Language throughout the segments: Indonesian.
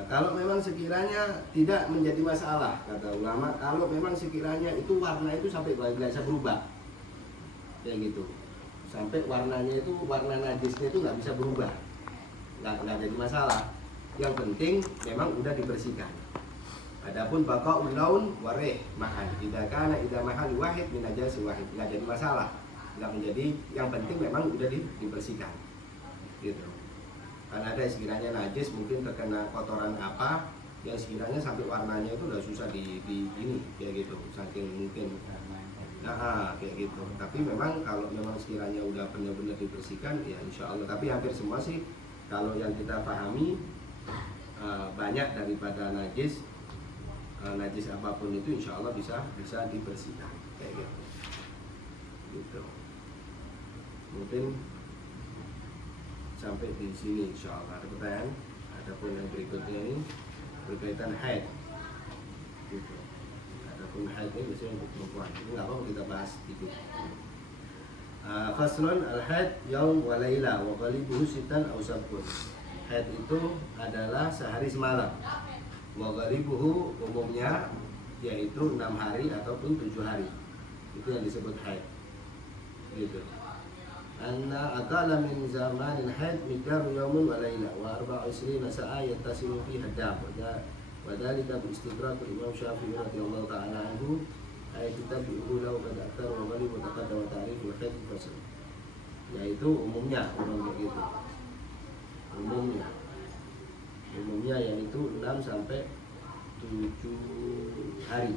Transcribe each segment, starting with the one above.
Nah, kalau memang sekiranya tidak menjadi masalah, kata ulama, kalau memang sekiranya itu warna itu sampai bisa berubah, kayak gitu, sampai warnanya itu warna najisnya itu nggak bisa berubah, nggak jadi masalah. Yang penting memang udah dibersihkan. Adapun baqa'ul laun warih makan, tidak karena tidak mahal wahid min najasi wahid, nggak jadi masalah, nggak menjadi. Yang penting memang udah dibersihkan, gitu. Karena ada sekiranya najis mungkin terkena kotoran apa yang sekiranya sampai warnanya itu udah susah di ini kayak gitu, saking mungkin kayak gitu. Tapi memang kalau memang sekiranya udah benar-benar dibersihkan ya insya Allah. Tapi hampir semua sih kalau yang kita pahami banyak daripada najis apapun itu insya Allah bisa dibersihkan kayak gitu. Mungkin sampai di sini insya Allah. Ada pertanyaan? Adapun yang berikutnya ini berkaitan haid, gitu. Adapun haid ini biasanya untuk perempuan. Ini nggak apa-apa kita bahas sedikit. Faslun al-haid yaum wa laila wa ghalibuhu sitan aw sab'un. Haid itu adalah sehari semalam. Wa ghalibuhu umumnya yaitu 6 hari ataupun 7 hari. Itu yang disebut haid. Gitu. Anna aqala min zamanil haid miqdaru yawmin wa laila wa 24 sa'a yattasilu fiha ad-dam wa dhalika bi istidrak Imam Syafi'i radhiyallahu ta'ala anhu ay kitabuhu law qad akthar wa ghalib wa taqaddama ta'rif wa haid fasl, yaitu umumnya begitu. Umumnya yaitu 6 sampai 7 hari.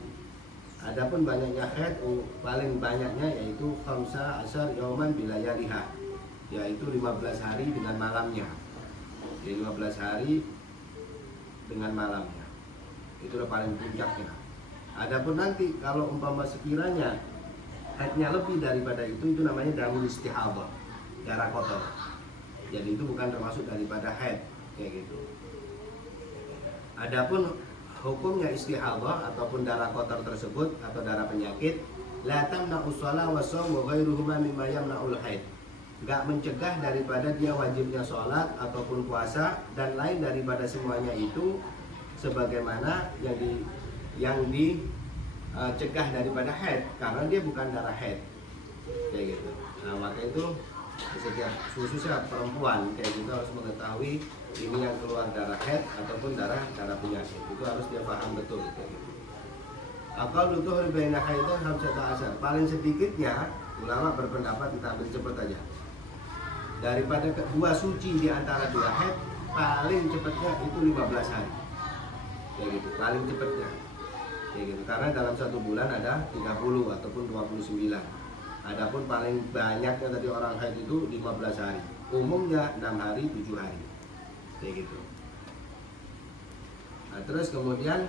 Adapun banyaknya haid, paling banyaknya yaitu 15 yauman bilayaliha, yaitu 15 hari dengan malamnya. Jadi 15 hari dengan malamnya. Itu udah paling puncaknya. Adapun nanti kalau umpama sekiranya haidnya lebih daripada itu namanya damul istihadah, darah kotor. Jadi itu bukan termasuk daripada haid kayak gitu. Adapun hukumnya istihadah ataupun darah kotor tersebut atau darah penyakit, la tamna'u shalah wa shaum wa ghairuhuma mimma yamna'ul haid. Enggak mencegah daripada dia wajibnya sholat ataupun puasa dan lain daripada semuanya itu sebagaimana yang dicegah daripada haid, karena dia bukan darah haid. Kayak gitu. Nah, maka itu setiap khususnya perempuan kayak gitu harus mengetahui ini yang keluar darah haid ataupun darah penyakit, itu harus dia paham betul kayak gitu. Aqallu tuhri baina haidan 15. Paling sedikitnya ulama berpendapat, kita ambil cepat aja, daripada kedua suci di antara dua haid, paling cepatnya itu 15 hari kayak gitu, paling cepatnya kayak gitu. Karena dalam satu bulan ada 30 ataupun 29. Adapun paling banyaknya tadi orang haid itu 15 hari. Umumnya 6 hari, 7 hari. Kayak gitu. Nah, terus kemudian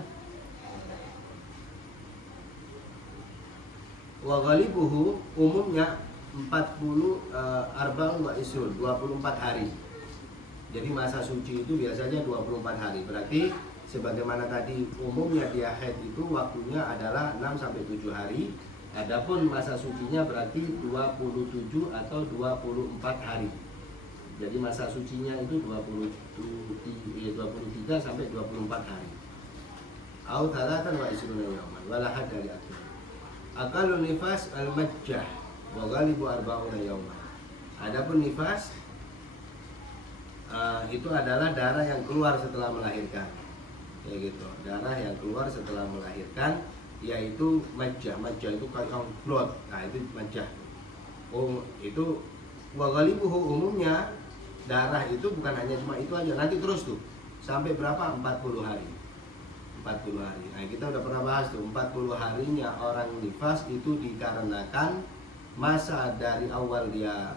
wa ghalibuhu umumnya 24 hari. Jadi masa suci itu biasanya 24 hari. Berarti sebagaimana tadi umumnya dia haid itu waktunya adalah 6 sampai 7 hari. Adapun masa sucinya berarti 27 atau 24 hari. Jadi masa sucinya itu 23 sampai 24 hari. Au thalatan wa isruna yawman wala had dari akhir. Aqallu nifas al-majjah wa ghalibu arba'una yawman. Adapun nifas itu adalah darah yang keluar setelah melahirkan. Ya gitu. Darah yang keluar setelah melahirkan yaitu majjah itu kayak blood. Nah, itu majjah. Itu wa ghalibuhu umumnya darah itu bukan hanya cuma itu aja, nanti terus tuh sampai berapa? 40 hari. 40 hari. Nah, kita udah pernah bahas tuh 40 harinya orang nifas itu dikarenakan masa dari awal dia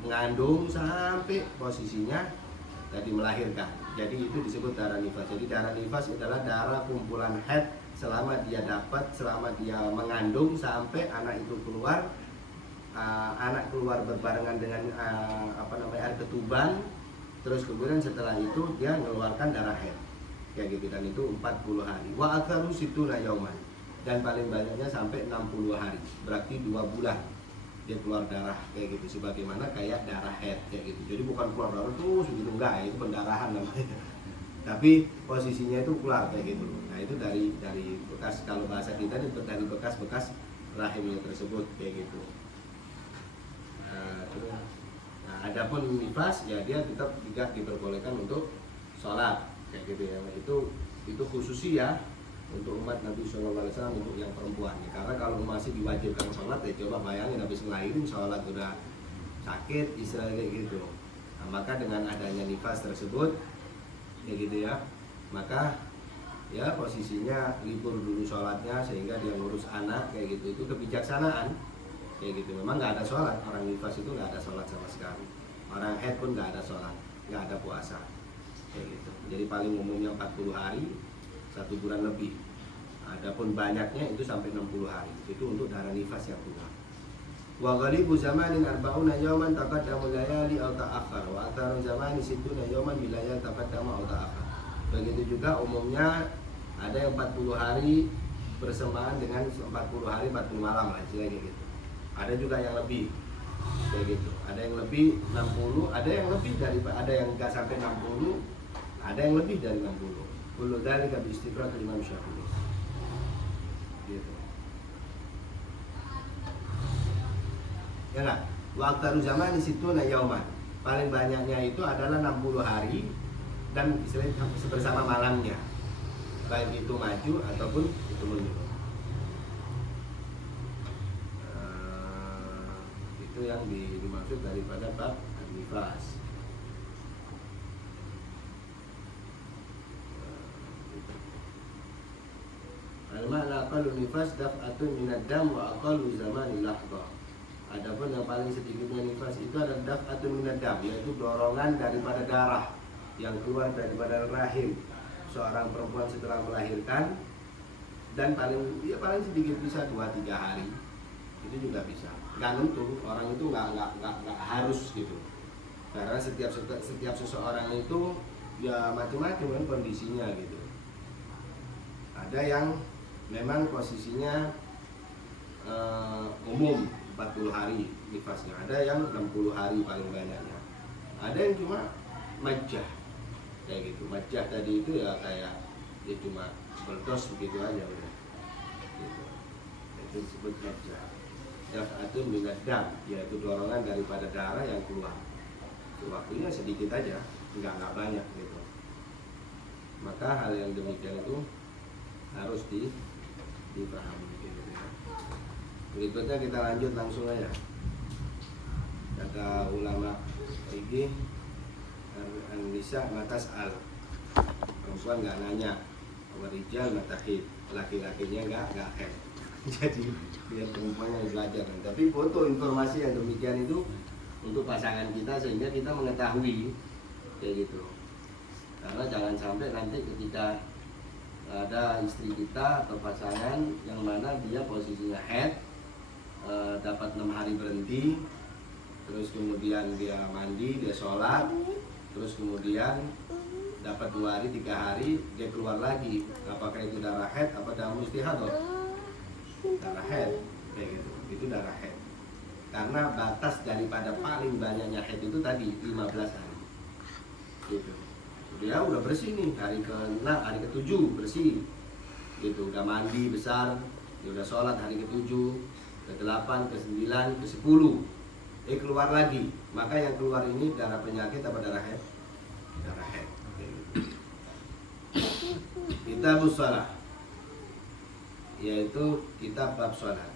mengandung sampai posisinya tadi melahirkan. Jadi itu disebut darah nifas. Jadi darah nifas adalah darah kumpulan haid selama dia mengandung sampai anak itu keluar. Anak keluar berbarengan dengan air ketuban, terus kemudian setelah itu dia mengeluarkan darah haid kayak gitu, dan itu 40 hari. Wa aktsaru situna yauman, dan paling banyaknya sampai 60 hari, berarti 2 bulan dia keluar darah kayak gitu, sebagaimana kayak darah haid kayak gitu. Jadi bukan keluar darah terus begitu, enggak, itu pendarahan namanya. tapi posisinya itu keluar kayak gitu. Nah itu dari bekas, kalau bahasa kita itu dari bekas rahimnya tersebut kayak gitu. Nah, adapun nifas ya dia tetap tidak diperbolehkan untuk sholat kayak gitu ya. Itu khususi ya untuk umat Nabi SAW, untuk yang perempuan. Karena kalau masih diwajibkan sholat ya coba bayangin habis ngelahirin sholat udah sakit istilahnya kayak gitu. Nah, maka dengan adanya nifas tersebut ya gitu ya, maka ya posisinya libur dulu sholatnya sehingga dia ngurus anak kayak gitu. Itu kebijaksanaan kayak gitu. Memang nggak ada sholat, orang nifas itu nggak ada sholat sama sekali, orang haid pun nggak ada sholat, nggak ada puasa kayak gitu. Jadi paling umumnya 40 hari, 1 bulan lebih. Adapun banyaknya itu sampai 60 hari. Itu untuk darah nifas yang keluar. Wa ghalibu zamanin arba'una yawman taqaddamu layali aw ta'akhkhar wa atharu zamani sittuna yawman bilayal taqaddama aw ta'akhkhar. Begitu juga umumnya ada yang 40 hari bersamaan dengan 40 hari 40 malam lah istilahnya gitu. Ada juga yang lebih kayak gitu. Ada yang lebih 60, ada yang lebih dari, ada yang enggak sampai 60, ada yang lebih dari 60. Kullu dzalika bi istifrad Imam Syafi'i. Gitu. Ya enggak? Waktu zaman di situ yauman. Paling banyaknya itu adalah 60 hari dan istilahnya bersama malamnya. Baik itu maju ataupun itu mundur. Itu yang dimaksud daripada bab nifas. Al-ma'na aqallu nifas daf'atun minad dam wa aqallu zamani lahdah. Adapun yang paling sedikitnya nifas itu adalah daf'atun minad dam, yaitu dorongan daripada darah yang keluar daripada rahim seorang perempuan setelah melahirkan, dan paling sedikit bisa 2-3 hari. Itu juga bisa. Nggak nentu, orang itu nggak harus gitu. Karena setiap seseorang itu ya macam-macam kan kondisinya gitu. Ada yang memang posisinya umum 40 hari nifasnya, ada yang 60 hari paling banyaknya, ada yang cuma majah kayak gitu. Majah tadi itu ya kayak dia cuma berdos begitu aja udah gitu. Itu disebut majah. Daf'atun minad dam, yaitu dorongan daripada darah yang keluar. Itu waktunya sedikit aja, nggak banyak gitu. Maka hal yang demikian itu harus dipahami gitu ya. Berikutnya kita lanjut langsung aja. Kata ulama ini, an-nisa matas al, perempuan nggak nanya, warijal matahid, laki-lakinya nggak head. Jadi biar perempuannya belajar. Tapi foto informasi yang demikian itu untuk pasangan kita sehingga kita mengetahui kayak gitu. Karena jangan sampai nanti ketika ada istri kita atau pasangan yang mana dia posisinya head, dapat 6 hari berhenti, terus kemudian dia mandi, dia sholat, terus kemudian dapat 2 hari, 3 hari dia keluar lagi. Apakah itu darah head apa darah istihadah? Darah head kayak gitu. Itu darah head. Karena batas daripada paling banyaknya head itu tadi 15 hari. Gitu. Dia udah bersih nih, hari ke-6, hari ke-7 bersih. Gitu, udah mandi besar, dia udah sholat hari ke-7, ke-8, ke-9, ke-10. Keluar lagi. Maka yang keluar ini darah penyakit apa darah head? Darah head. Kitabus shalah, yaitu kitab bab sholat.